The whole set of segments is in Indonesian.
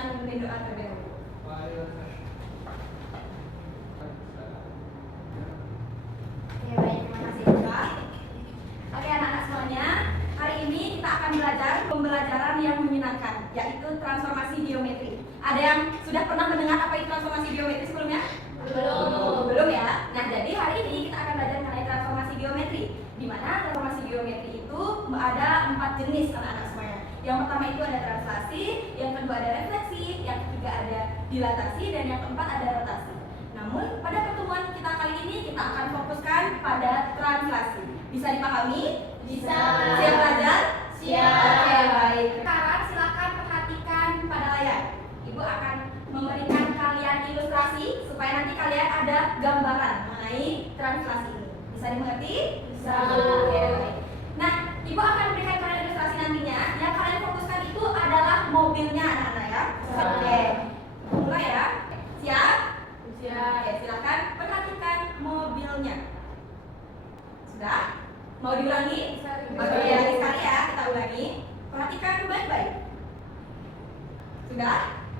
akan memberi doa terlebih dahulu. Oke, baik, terima kasih Kak. Oke anak-anak semuanya, hari ini kita akan belajar pembelajaran yang menyenangkan, yaitu transformasi geometri. Ada yang sudah pernah mendengar apa itu transformasi geometri sebelumnya? Belum ya? Nah, jadi hari ini kita akan belajar mengenai transformasi geometri, di mana transformasi geometri itu ada 4 jenis anak-anak semuanya. Yang pertama itu ada translasi, yang kedua ada refleksi, yang ketiga ada dilatasi, dan yang keempat ada rotasi. Namun, pada pertemuan kita kali ini kita akan fokuskan pada translasi. Bisa dipahami? Bisa. Siap belajar? Siap. Oke, baik. Sekarang silakan perhatikan pada layar. Ibu akan memberikan kalian ilustrasi supaya nanti kalian ada gambaran mengenai translasi ini. Bisa dimengerti? Bisa. Oke, baik. Nah, Ibu akan memberikan kalian ilustrasi nantinya. Yang kalian fokuskan itu adalah mobilnya anak-anak ya. Oke. Mulai ya. Siap? Siap. Oke, silakan perhatikan mobilnya. Sudah? Mau diulangi? Oke, lagi sekali ya, kita ulangi. Perhatikan baik-baik. Sudah?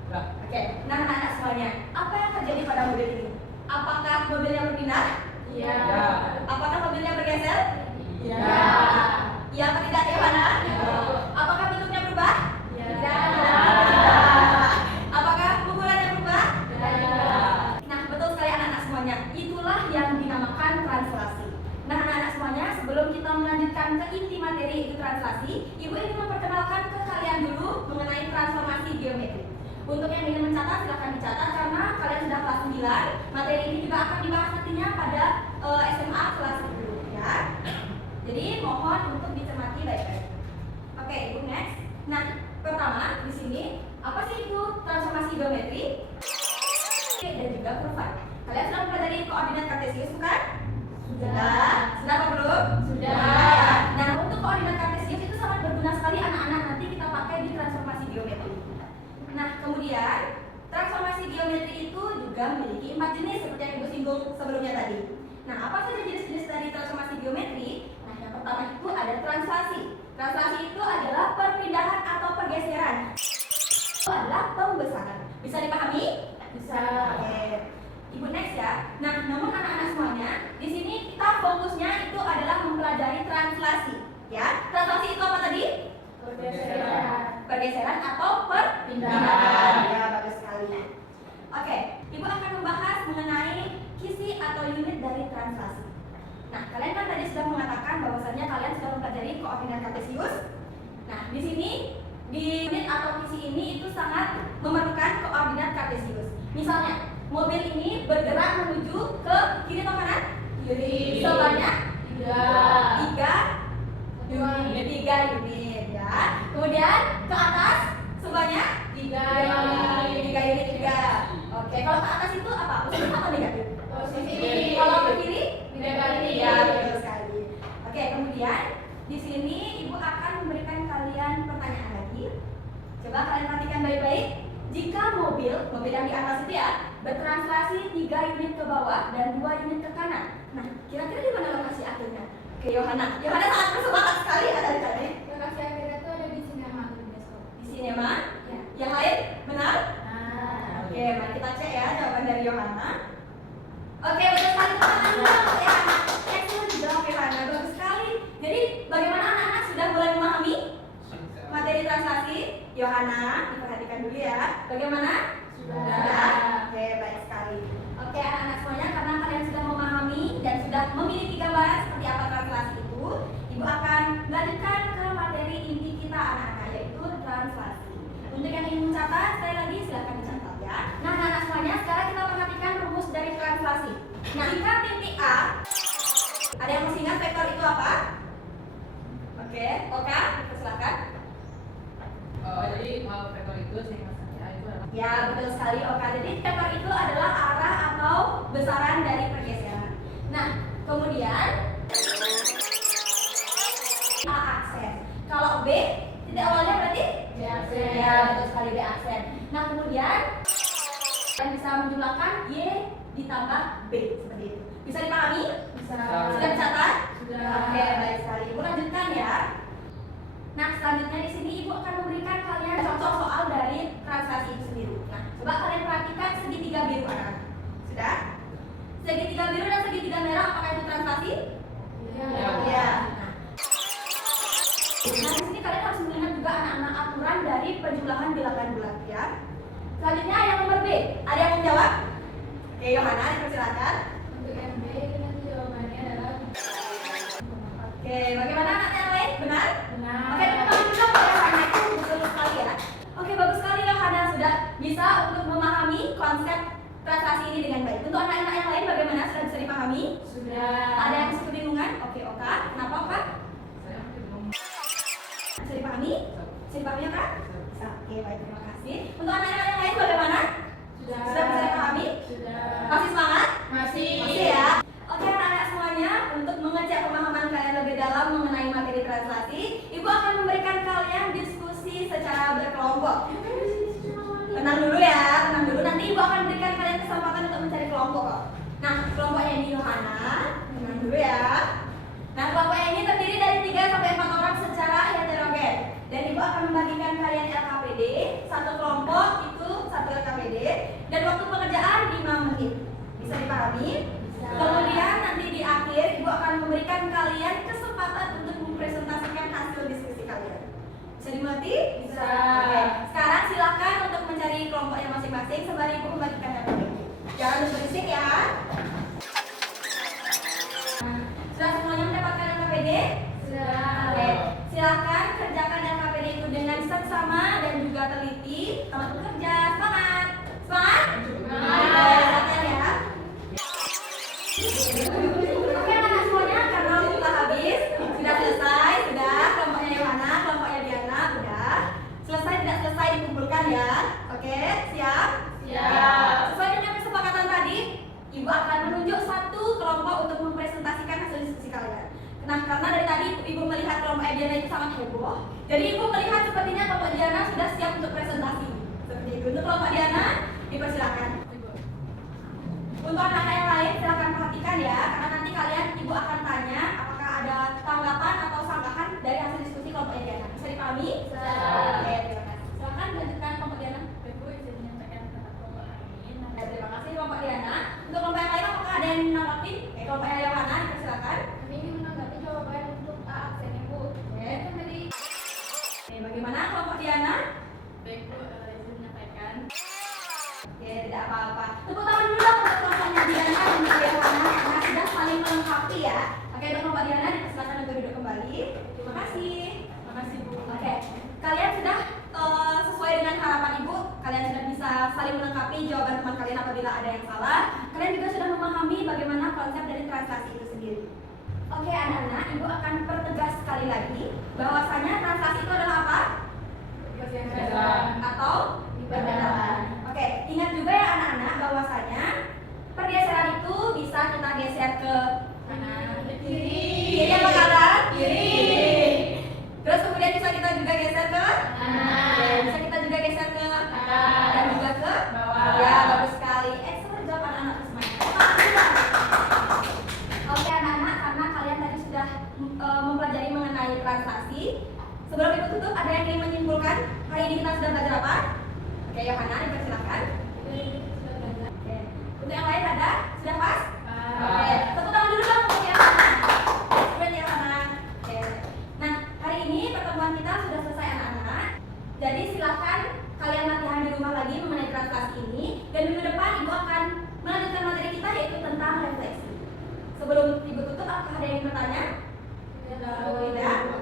Sudah. Oke, nah anak-anak semuanya, apa yang terjadi pada mobil ini? Apakah mobilnya berpindah? Iya. Apakah mobilnya bergeser? Iya. Iya atau tidak, Yohana? Apakah bentuknya berubah? Apakah pukulannya berubah? Nah, betul sekali anak-anak semuanya. Itulah yang dinamakan translasi. Nah, anak-anak semuanya, sebelum kita melanjutkan ke inti materi itu translasi, Ibu ingin memperkenalkan ke kalian dulu mengenai transformasi geometri. Untuk yang ingin mencatat, silahkan dicatat karena kalian sudah kelas 9. Materi ini juga akan dibahas nantinya pada SMA kelas 10 ya. Jadi mohon untuk dicermati baik-baik. Oke, Ibu next. Nah, pertama di sini apa sih itu transformasi geometri? Dan juga kurva. Kalian sudah mempelajari koordinat kartesius bukan? Sudah. Sudah apa belum? Sudah. Nah, untuk koordinat kartesius itu sangat berguna sekali anak-anak, nanti kita pakai di transformasi geometri. Nah, kemudian transformasi geometri itu juga memiliki 4 jenis seperti yang Ibu singgung sebelumnya tadi. Nah, apa saja jenis-jenis dari transformasi geometri? Nah, yang pertama itu ada translasi. Translasi itu adalah perpindahan atau pergeseran. Itu adalah pembesaran. Bisa dipahami? Bisa. Oke. Ibu next ya. Nah, namun anak-anak semuanya, di sini kita fokusnya itu adalah mempelajari translasi. Ya, translasi itu apa tadi? Pergeseran atau perpindahan. Ya, bagus sekali. Oke, Ibu akan membahas mengenai kisi atau unit dari translasi. Nah, kalian kan tadi sudah mengatakan bahwasannya kalian sudah mempelajari koordinat kartesius. Nah, di sini di unit atau kisi ini itu sangat memerlukan koordinat kartesius. Misalnya, mobil ini bergerak menuju ke kiri atau kanan? Kiri. Sebanyak 3 unit ya. Kemudian ke atas sebanyak 3 unit juga. Oke, kalau ke atas itu apa? Positif atau negatif? Positif. Kalau ke kiri? Negatif. Ya, betul sekali. Oke, kemudian di sini Ibu akan memberikan kalian pertanyaan lagi. Coba kalian perhatikan baik-baik. Jika mobil yang di atas itu ya bertranslasi 3 unit ke bawah dan 2 unit ke kanan. Nah, kira-kira di mana lokasi akhirnya? Oke, Yohana sangat bersemangat sekali ada di sana. Lokasi akhirnya itu ada di sinema atau di bioskop. Di sinema. Ya. Yang lain benar? Oke, Oke. mari kita cek ya jawaban dari Yohana. Oke, betul sekali teman-teman. Yohana. Excellent dijawab Yohana, bagus sekali. Jadi, bagaimana anak-anak sudah mulai memahami materi translasi? Yohana, diperhatikan dulu ya. Bagaimana? Sudah. Oke, baik sekali. Oke, anak-anak semuanya, karena kalian sudah memahami dan sudah memiliki gambaran seperti apa translasi itu, Ibu akan melanjutkan ke materi inti kita anak-anak, yaitu translasi. Untuk yang ingin mencatat, sekali lagi silakan dicatat ya. Nah, anak-anak semuanya, sekarang kita perhatikan rumus dari translasi. Nah, jika titik A, ada yang masih ingat vektor itu apa? Oke, Oka, silakan. Jadi vektor itu seingat saya itu adalah Ya, betul sekali Oka. Jadi vektor itu adalah arah atau besaran dari pergeseran. Nah, kemudian A aksen. Kalau B, titik awalnya berarti? B aksen. Ya, betul sekali B aksen. Nah, kemudian kalian bisa menjumlahkan Y ditambah B seperti itu. Bisa dipahami? Bisa. Sudah dicatat? Sudah. Oke, baik sekali. Ibu lanjutkan ya. Nah, selanjutnya di sini Ibu akan memberikan kalian contoh soal dari translasi itu sendiri. Nah, di sini kalian harus mengingat juga anak-anak aturan dari penjumlahan bilangan bulat ya. Selanjutnya yang nomor B, ada yang mau menjawab? Oke, Yohana, dipersilakan. Untuk yang B nanti jawabannya adalah Oke, bagaimana anak yang lain? Benar? benar. Oke, teman-teman juga Yohana itu betul sekali ya. Oke, bagus sekali Yohana sudah bisa untuk memahami konsep translasi ini dengan baik. Untuk anak-anak yang lain bagaimana? Sudah bisa dipahami? Sudah. Ada yang masih kebingungan? Oke, Oka. Kenapa Oka? Saya masih belum. Bisa dipahami? Bisa dipahami Oka? Bisa. Oke, baik, terima kasih. Untuk anak-anak yang lain bagaimana? Sudah. Sudah bisa dipahami? Sudah. Masih semangat? Masih. Masih ya? Oke anak-anak semuanya, untuk mengecek pemahaman kalian lebih dalam mengenai materi translasi, Ibu akan memberikan kalian diskusi secara berkelompok. Tenang dulu ya, tenang dulu. Nanti Ibu akan berikan kalian kesempatan untuk mencari kelompok kok. Nah, kelompoknya ini Yohana, tenang dulu ya. Nah, kelompoknya ini terdiri dari 3 sampai 4 orang secara heterogen. Dan Ibu akan membagikan kalian LKPD, satu kelompok itu satu LKPD, dan waktu pekerjaan 5 menit. Bisa dipahami? Kemudian nanti di akhir Ibu akan memberikan kalian kesempatan untuk mempresentasikan hasil diskusi kalian. Bisa dimengerti? Bisa. Oke. Sekarang silakan untuk mencari kelompoknya masing-masing sembari Ibu membagikan LKPD. Jangan berisik ya. Nah, sudah semuanya mendapatkan LKPD? Sudah. Oke. Silakan kerjakan LKPD itu dengan seksama dan juga teliti. Selamat bekerja. Semangat. Semangat? Oke, silakan ya. Oke anak-anak semuanya, karena waktu telah habis, sudah selesai, sudah kelompoknya Yohana, kelompoknya Diana, sudah selesai tidak selesai dikumpulkan ya. Oke, siap? Siap. Sesuai dengan kesepakatan tadi, Ibu akan menunjuk satu kelompok untuk mempresentasikan hasil diskusi kalian. Nah, karena dari tadi Ibu melihat kelompok Diana itu sangat heboh, jadi Ibu melihat sepertinya kelompok Diana sudah siap untuk presentasi. Seperti itu. Untuk kelompok Diana, dipersilakan. Untuk anak-anak yang lain silakan perhatikan ya, karena nanti kalian Ibu akan tanya apakah ada tanggapan atau sanggahan dari hasil diskusi kelompok Diana. Bisa dipahami? Bisa. Oke, terima kasih. Silakan lanjutkan kelompok Diana. Ibu izin menyampaikan pendapat kelompok lain. Ya, terima kasih kelompok Diana. Untuk kelompok yang lain apakah ada yang menanggapi? Oke, kelompok Yohana dipersilakan. Kami ingin menanggapi jawaban untuk A absen Ibu. Oke. Kan tadi. Oke, bagaimana kelompok Diana? Baik Bu, izin menyampaikan. Oke, tidak apa-apa. Tepuk tangan dulu dong untuk kelompoknya Diana dan juga Yohana karena sudah saling melengkapi ya. Oke, untuk kelompok Diana dipersilakan untuk duduk kembali. Terima kasih. Terima kasih Bu. Oke, kalian sudah sesuai dengan harapan Ibu, kalian sudah bisa saling melengkapi jawaban teman kalian apabila ada yang salah. Kalian juga sudah memahami bagaimana konsep dari translasi itu sendiri. Oke anak-anak, Ibu akan pertegas sekali lagi bahwasanya translasi itu adalah apa? Pergeseran. Atau Perbedaan. Oke, ingat juga ya anak-anak bahwasanya pergeseran itu bisa kita geser ke Kanan. kiri apa kanan? Kiri. Terus kemudian bisa kita juga geser ke Kanan. Bisa kita juga geser ke Kanan. dan juga ke Bawah. Ya, bagus sekali. Excellent job anak-anak semuanya. Oke anak-anak, karena kalian tadi sudah mempelajari mengenai translasi. Sebelum Ibu tutup, ada yang ingin menyimpulkan? Hari ini kita sudah belajar apa? Oke, Yohana dipersilakan. Oke. Untuk yang lain ada? Sudah pas? Oke. Tepuk tangan dulu dong untuk Yohana. Keren Yohana. Oke. Nah, hari ini pertemuan kita sudah selesai anak-anak. Jadi silakan kalian latihan di rumah lagi mengenai translasi ini. Dan minggu depan Ibu akan melanjutkan materi kita yaitu tentang refleksi. Sebelum Ibu tutup, apakah ada yang bertanya? Tidak?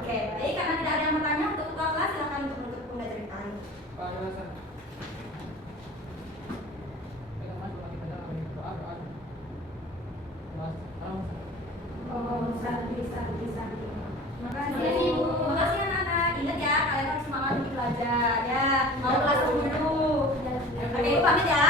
Oke, baik. Karena tidak ada yang bertanya, untuk ketua kelas silakan untuk menutup pembelajaran kita hari ini. Oh, bisa. Terima kasih Ibu. Terima kasih anak-anak. Ingat ya, kalian harus semangat untuk belajar ya. Mau kelas dulu. Oke, Ibu pamit ya.